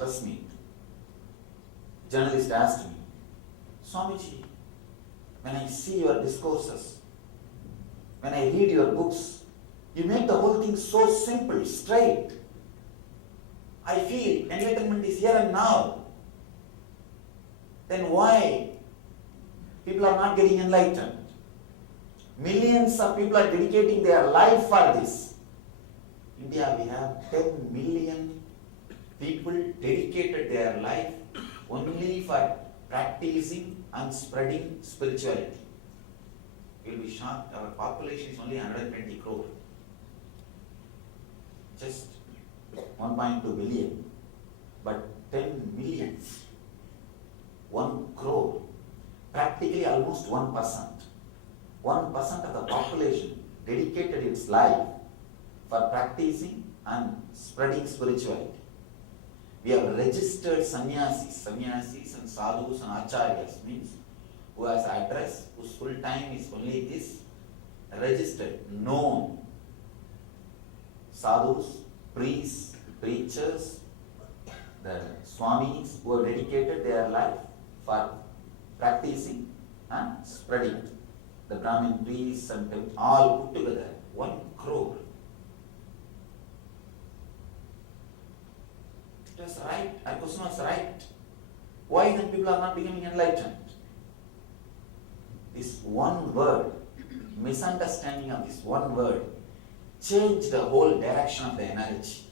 press meet. Journalist asked me, Swamiji, when I see your discourses, when I read your books, you make the whole thing so simple, straight. I feel enlightenment is here and now. Then why people are not getting enlightened? Millions of people are dedicating their life for this. India, we have 10 million people dedicated their life only for practicing and spreading spirituality. You will be shocked, our population is only 120 crore. Just 1.2 billion, but 10 million, 1 crore, practically almost 1%. 1% of the population dedicated its life for practicing and spreading spirituality. We have registered sannyasis and sadhus and acharyas, means who has address, whose full time is only this, registered, known. Sadhus, priests, preachers, the swamis who have dedicated their life for practicing and spreading. The Brahmin priests and all put together, 1 crore. It was right, our question was right. Why then people are not becoming enlightened? This one word, misunderstanding of this one word, changed the whole direction of the energy.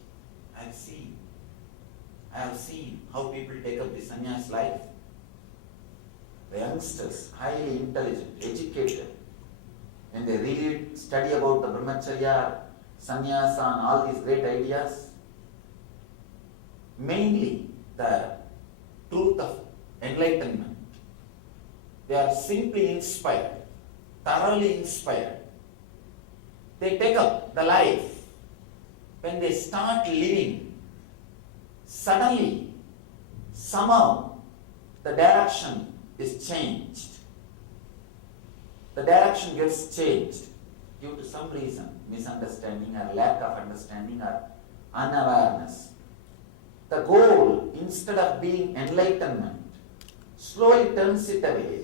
I have seen how people take up the sannyas life. The youngsters, highly intelligent, educated, when they read, study about the brahmacharya, sannyasa and all these great ideas, mainly the truth of enlightenment, they are simply inspired, thoroughly inspired. They take up the life. When they start living, suddenly, somehow, the direction is changed. The direction gets changed due to some reason, misunderstanding or lack of understanding or unawareness. The goal, instead of being enlightenment, slowly turns it away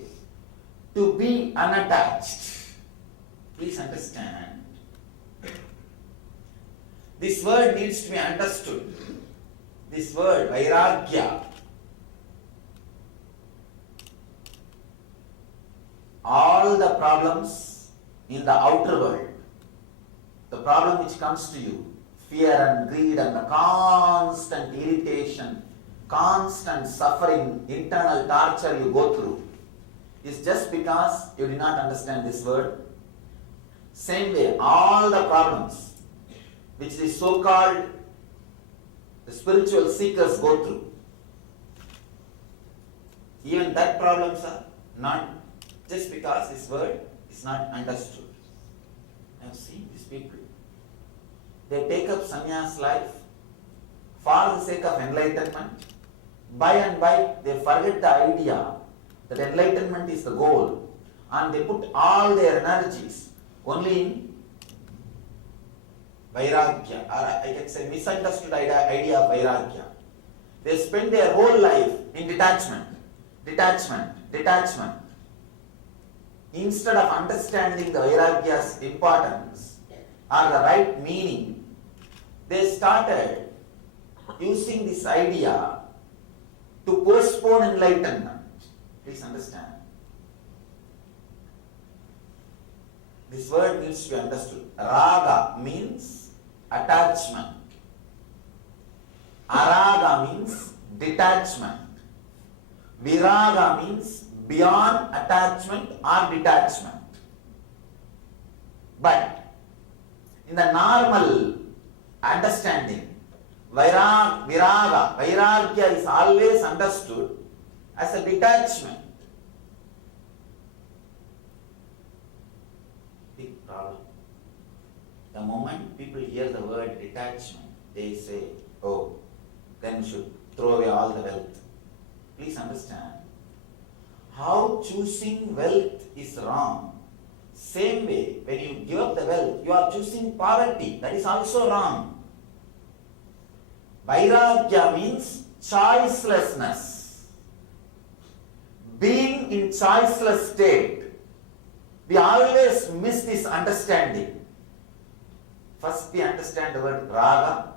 to be unattached. Please understand. This word needs to be understood. This word, vairagya, all the problems in the outer world, the problem which comes to you, fear and greed and the constant irritation, constant suffering, internal torture you go through, is just because you did not understand this word. Same way, all the problems which the so-called the spiritual seekers go through, even that problems are not just because this word is not understood. I have seen these people. They take up sannyas life for the sake of enlightenment. By and by, they forget the idea that enlightenment is the goal, and they put all their energies only in vairagya, or I can say misunderstood idea of vairagya. They spend their whole life in detachment. Instead of understanding the vairagya's importance or the right meaning, they started using this idea to postpone enlightenment. Please understand. This word needs to be understood. Raga means attachment. Araga means detachment. Viraga means beyond attachment or detachment. But in the normal understanding, vairagya is always understood as a detachment. Big problem. The moment people hear the word detachment, they say, oh, then we should throw away all the wealth. Please understand. How choosing wealth is wrong. Same way, when you give up the wealth, you are choosing poverty. That is also wrong. Vairagya means choicelessness. Being in choiceless state, we always miss this understanding. First we understand the word raga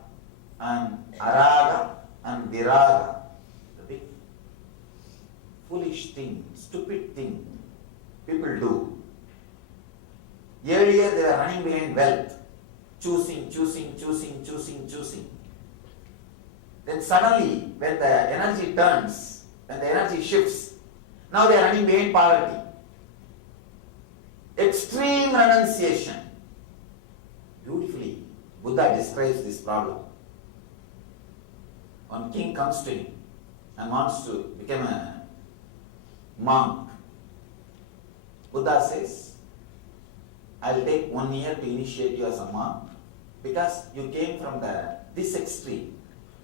and araga and viraga. The big foolish thing, stupid thing people do. Earlier they were running behind wealth, choosing. Then suddenly when the energy turns, when the energy shifts, now they are running behind poverty. Extreme renunciation. Beautifully, Buddha describes this problem. One king comes to him and wants to become a monk. Buddha says, I will take 1 year to initiate you as a monk because you came from this extreme.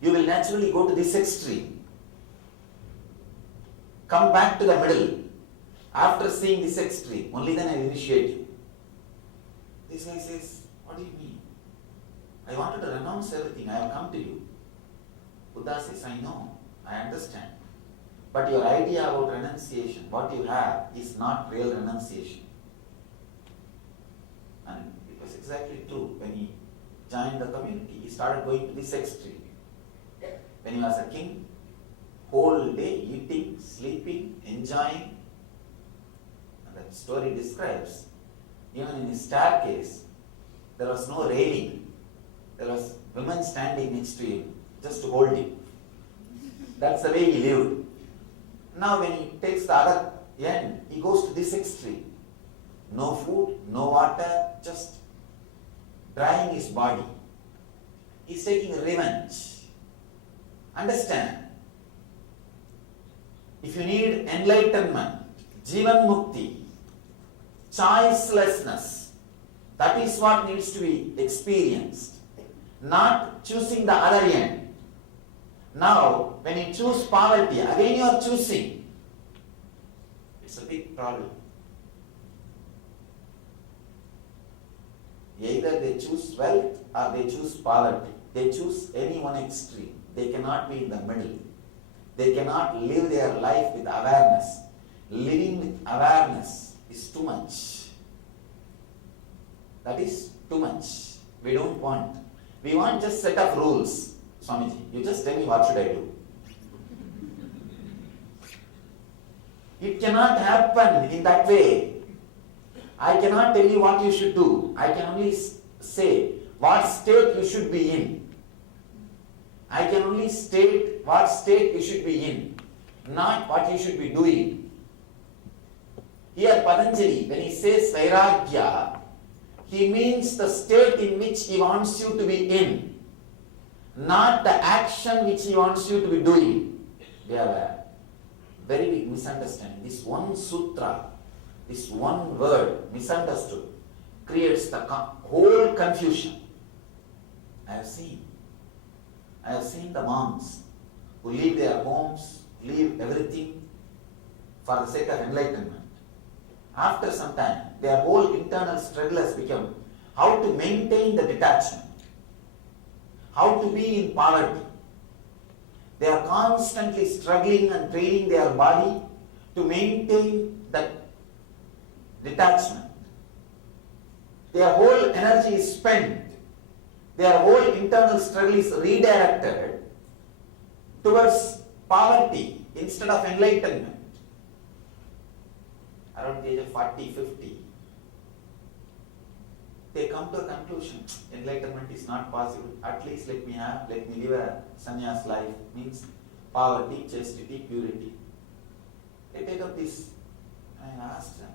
You will naturally go to this extreme. Come back to the middle. After seeing this extreme, only then I will initiate you. This guy says, what do you mean? I wanted to renounce everything. I have come to you. Buddha says, I know, I understand. But your idea about renunciation, what you have, is not real renunciation. And it was exactly true. When he joined the community, he started going to this extreme. When he was a king, whole day eating, sleeping, enjoying. And that story describes, even in his staircase, there was no railing. There was women standing next to him, just to hold him. That's the way he lived. Now when he takes the other end, he goes to this extreme. No food, no water, just drying his body. He's taking revenge. Understand, if you need enlightenment, Jivan Mukti, choicelessness, that is what needs to be experienced. Not choosing the other end. Now, when you choose poverty, again you are choosing. It's a big problem. Either they choose wealth or they choose poverty. They choose any one extreme. They cannot be in the middle. They cannot live their life with awareness. Living with awareness is too much. That is too much. We don't want. We want just set of rules. Swamiji, you just tell me what should I do. It cannot happen in that way. I cannot tell you what you should do. I can only say what state you should be in. I can only state what state you should be in, not what you should be doing. Here Patanjali, when he says Vairagya, he means the state in which he wants you to be in, not the action which he wants you to be doing. They have a very big misunderstanding. This one sutra, this one word, misunderstood, creates the whole confusion. I have seen the monks who leave their homes, leave everything for the sake of enlightenment. After some time, their whole internal struggle has become how to maintain the detachment, how to be in poverty. They are constantly struggling and training their body to maintain that detachment. Their whole energy is spent. Their whole internal struggle is redirected towards poverty instead of enlightenment. Around the age of 40, 50, they come to a conclusion, enlightenment is not possible. At least let me live a sannyas life, means poverty, chastity, purity. They take up this, and I asked them,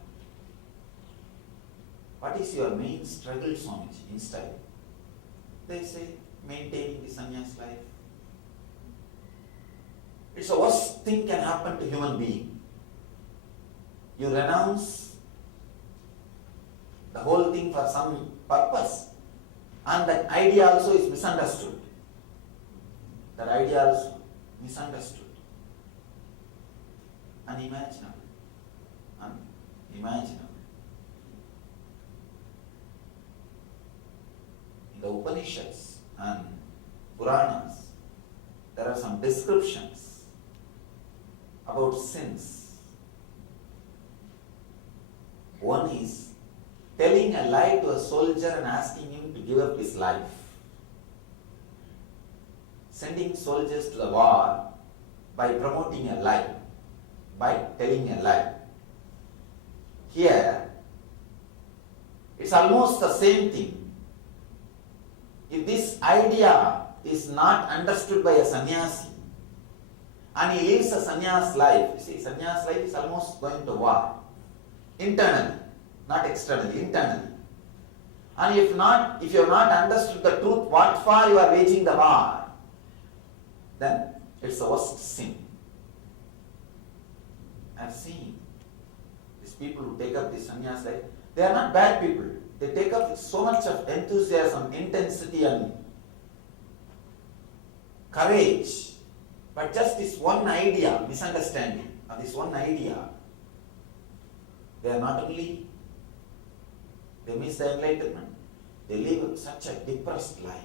what is your main struggle, Swamiji, in style? They say, maintaining the sannyas life. It's the worst thing can happen to human being. You renounce the whole thing for some purpose, and that idea also is misunderstood. That idea also misunderstood. Unimaginable. Unimaginable. In the Upanishads and Puranas, there are some descriptions about sins. One is telling a lie to a soldier and asking him to give up his life. Sending soldiers to the war by promoting a lie, by telling a lie. Here, it's almost the same thing. If this idea is not understood by a sannyasi, and he lives a sannyas life, you see, sannyas life is almost going to war. Internally, not externally, internally. And if you have not understood the truth, what for you are waging the war, then it's the worst sin. I've seen these people who take up this sannyas life, they are not bad people. They take up with so much of enthusiasm, intensity and courage. But just this one idea, misunderstanding of this one idea, they are not only, they miss the enlightenment, they live such a depressed life.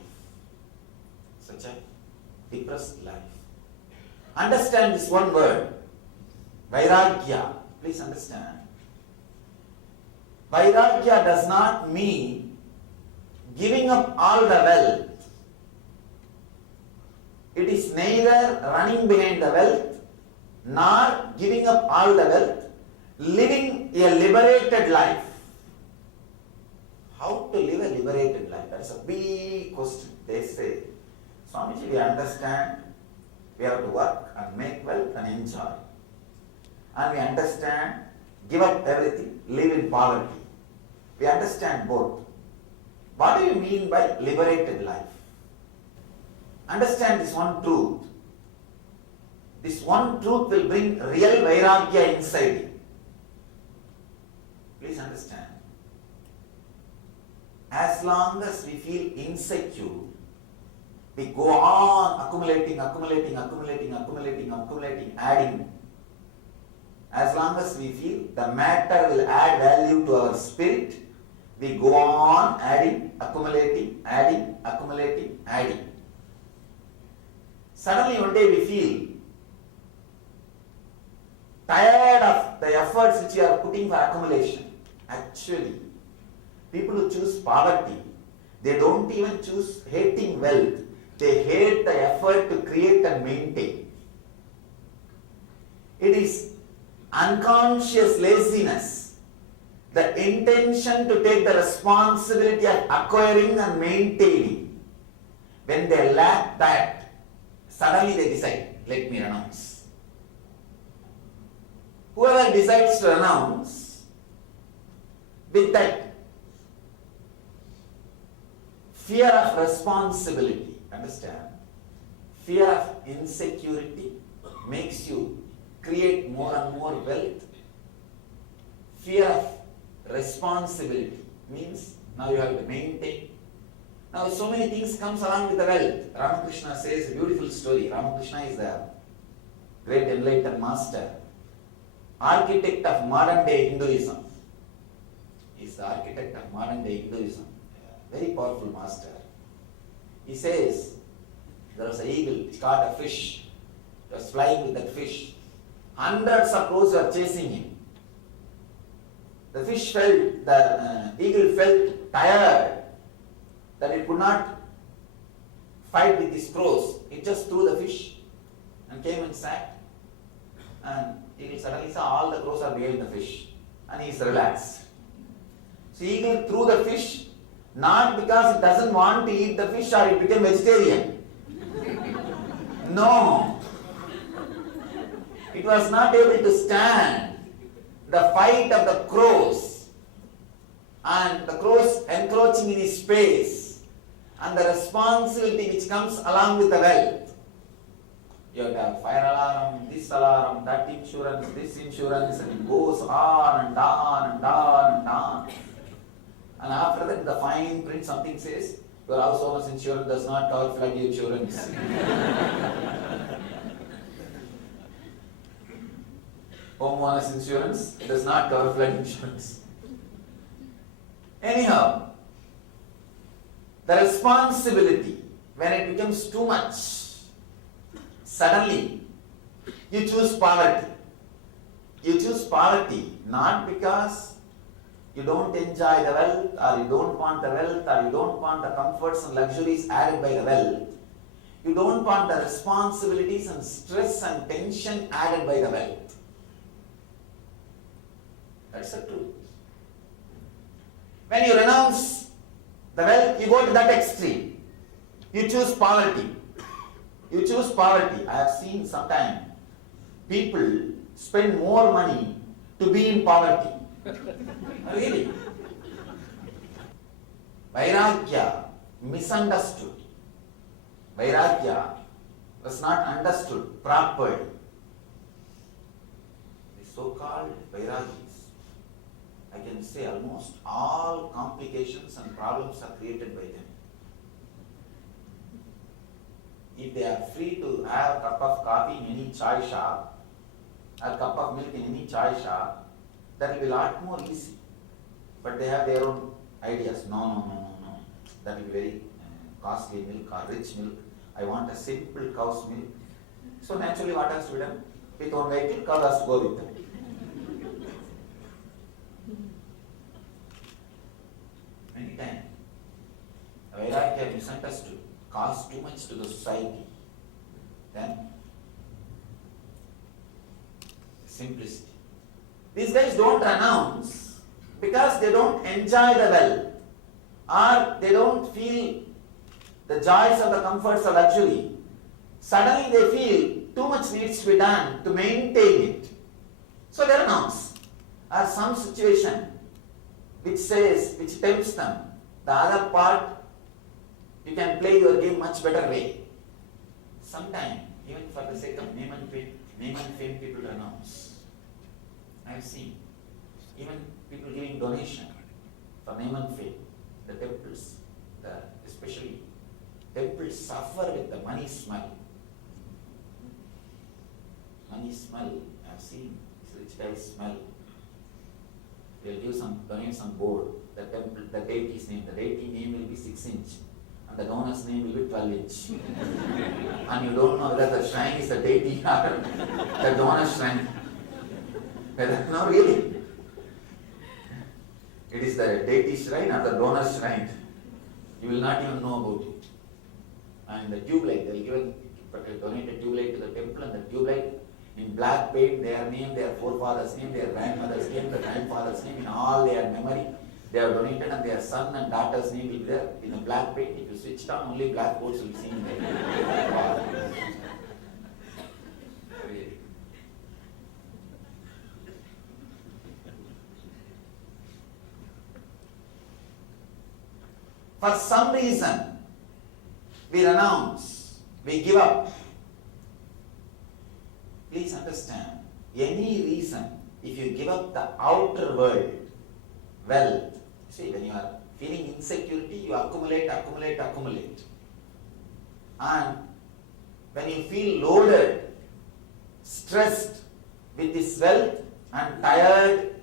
Such a depressed life. Understand this one word, vairagya. Please understand. Vairagya does not mean giving up all the wealth. It is neither running behind the wealth nor giving up all the wealth, living a liberated life. How to live a liberated life? That is a big question. They say, Swamiji, we understand we have to work and make wealth and enjoy. And we understand, give up everything, live in poverty. We understand both. What do you mean by liberated life? Understand this one truth. This one truth will bring real vairagya inside you. Please understand. As long as we feel insecure, we go on accumulating, adding. As long as we feel the matter will add value to our spirit, we go on adding, accumulating. Suddenly one day we feel tired of the efforts which you are putting for accumulation. Actually, people who choose poverty, they don't even choose hating wealth. They hate the effort to create and maintain. It is unconscious laziness, the intention to take the responsibility of acquiring and maintaining. When they lack that, suddenly they decide, let me renounce. Whoever decides to renounce with that fear of responsibility, understand, fear of insecurity makes you create more and more wealth. Fear of responsibility means now you have to maintain. Now so many things comes along with the wealth. Ramakrishna says a beautiful story. Ramakrishna is the great enlightened master, architect of modern day Hinduism. He is the architect of modern day Hinduism. Very powerful master. He says there was an eagle which caught a fish. It was flying with that fish. Hundreds of crows were chasing him. The eagle felt tired that it could not fight with these crows. It just threw the fish and came and sat. And eagle suddenly saw all the crows are behind the fish. And he is relaxed. So eagle threw the fish not because it doesn't want to eat the fish or it became vegetarian. No. It was not able to stand the fight of the crows and the crows encroaching in his space and the responsibility which comes along with the wealth. You have to have fire alarm, this alarm, that insurance, this insurance, and it goes on and on and on and on. And after that, the fine print something says, your house owner's insurance does not cover flood insurance. Homeowner's insurance does not cover flood insurance. Anyhow, the responsibility, when it becomes too much, Suddenly, you choose poverty. You choose poverty not because you don't enjoy the wealth, or you don't want the wealth, or you don't want the comforts and luxuries added by the wealth. You don't want the responsibilities and stress and tension added by the wealth. That's the truth. When you renounce the wealth, you go to that extreme. You choose poverty. You choose poverty. I have seen sometimes people spend more money to be in poverty. Really? Vairagya, misunderstood. Vairagya was not understood properly. The so-called Vairagis, I can say almost all complications and problems are created by them. If they are free to have a cup of coffee in any chai shop, a cup of milk in any chai shop, that will be a lot more easy. But they have their own ideas. No. That will be very costly milk or rich milk. I want a simple cow's milk. So naturally what has to be done? With one vehicle, cow has to go with them. Many times, Vairagya misunderstood, costs too much to the society. Then, simplicity. These guys don't renounce because they don't enjoy the wealth, or they don't feel the joys of the comforts of luxury. Suddenly they feel too much needs to be done to maintain it. So they renounce. Or some situation which tempts them, the other part, you can play your game much better way. Sometimes, even for the sake of name and fame, people renounce. I have seen even people giving donation for name and fame. The temples, especially temples suffer with the money smell. Money smell, I have seen rich guys smell. They'll donate some board. The temple, the deity's name, the deity name will be 6 inch. And the donor's name will be 12 inch. And you don't know whether the shrine is the deity or the donor's shrine. No, really. It is the deity's shrine or the donor's shrine. You will not even know about it. And the tube light, they will donate a tube light to the temple, and the tube light in black paint, their name, their forefathers' name, their grandmother's name, the grandfather's name, in all their memory, they have donated, and their son and daughter's name will be there in the black paint. If you switch on, only black boards will be seen there. Wow. For some reason, we renounce, we give up. Please understand, any reason, if you give up the outer world, wealth, see, when you are feeling insecurity, you accumulate. And when you feel loaded, stressed with this wealth and tired,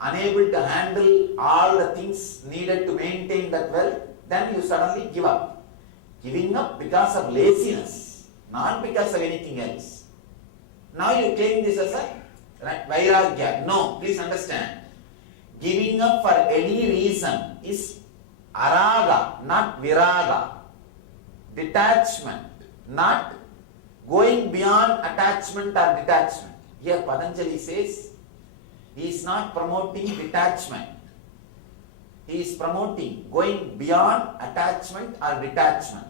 unable to handle all the things needed to maintain that wealth, then you suddenly give up. Giving up because of laziness, not because of anything else. Now you claim this as a Vairagya. No, please understand. Giving up for any reason is araga, not viraga. Detachment, not going beyond attachment or detachment. Here Patanjali says, he is not promoting detachment. He is promoting going beyond attachment or detachment.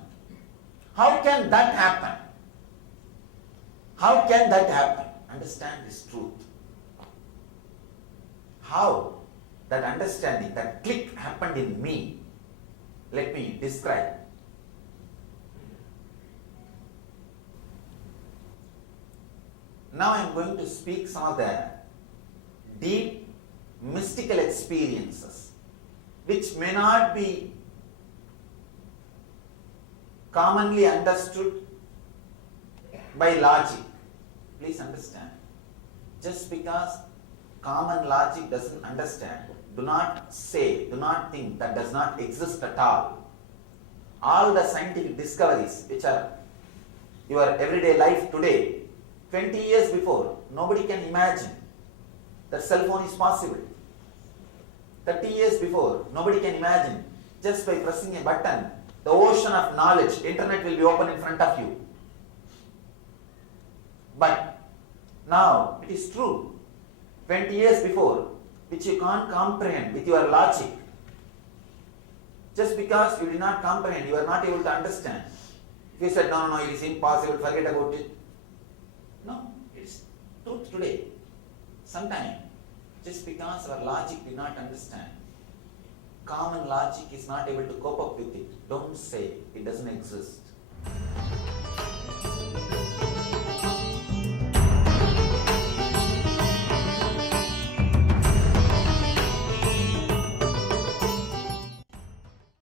How can that happen? How can that happen? Understand this truth. How that understanding, that click happened in me. Let me describe. Now I am going to speak some of the deep mystical experiences which may not be commonly understood by logic. Please understand. Just because common logic doesn't understand, do not think that does not exist at all. All the scientific discoveries which are your everyday life today, 20 years before, nobody can imagine that cell phone is possible. 30 years before, nobody can imagine just by pressing a button, the ocean of knowledge, internet will be open in front of you. But now it is true. 20 years before, which you can't comprehend with your logic. Just because you did not comprehend, you are not able to understand. If you said, no, it is impossible, forget about it. No, it is truth today. Sometimes, just because our logic did not understand, common logic is not able to cope up with it. Don't say it doesn't exist.